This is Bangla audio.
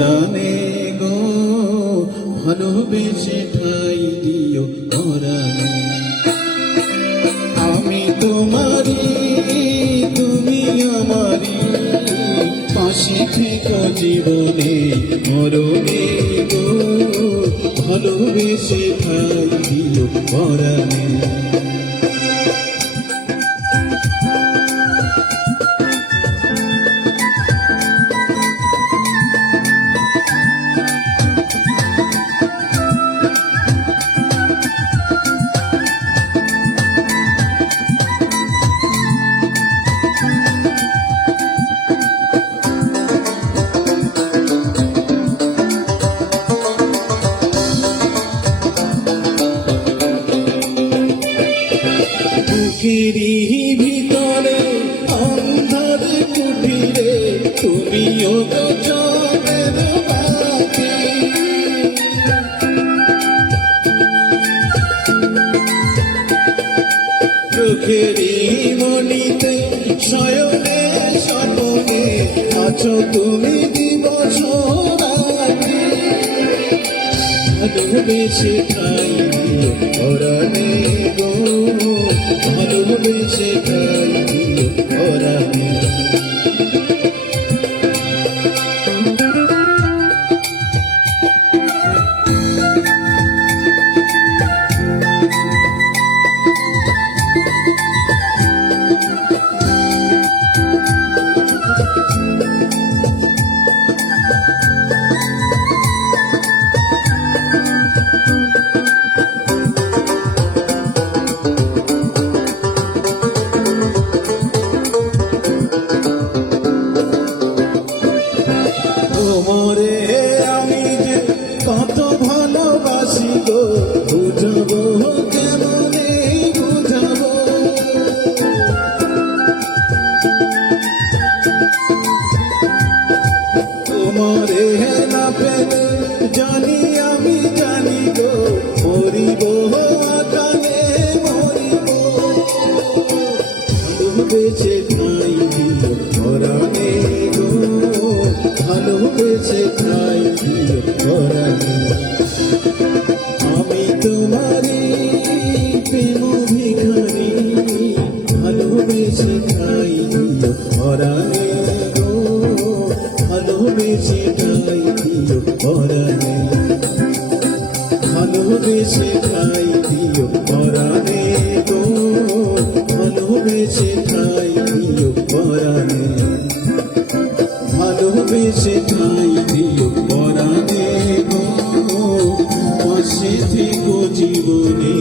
পরাণে গো ভালোবেসে ঠাই দিও পরাণে। আমি তোমারি তুমি আমারি, পাশে থেকো জীবনে মরণে গো ভালোবেসে ঠাই দিও পরাণে। বুকেরই ভিতরে অন্ধার কুঠিরে তুমিও তো চোখের বাতি, চোখেরই মনিতে শয়নে স্বপনে আছো তুমি দিবস রাতি। ভালোবেসে ঠাই দিও পরাণে গো ভালোবেসে ঠাই দিও পরাণে। তোমারে আমি যে কত ভালোবাসি গো, বুঝাবো কেমনে বুঝাবো। তোমারে না পেলে জানি আমি জানি গো, মরিব আকালে মরিব। ভালোবেসে ঠাই দিও পরাণে গো ভালোবেসে ঠাই দিও পরাণে। আমি তোমারি প্রেম ভিখারি, ভালোবেসে ঠাই দিও পরাণে গো ভালোবেসে ঠাই দিও পরাণে। ভালোবেসে ঠাই দিও পরাণে গো ভালোবেসে ঠাই দিও পরাণে। ভালোবেসে ঠাই দিও পরাণে গো পাশে থেকো জীবনে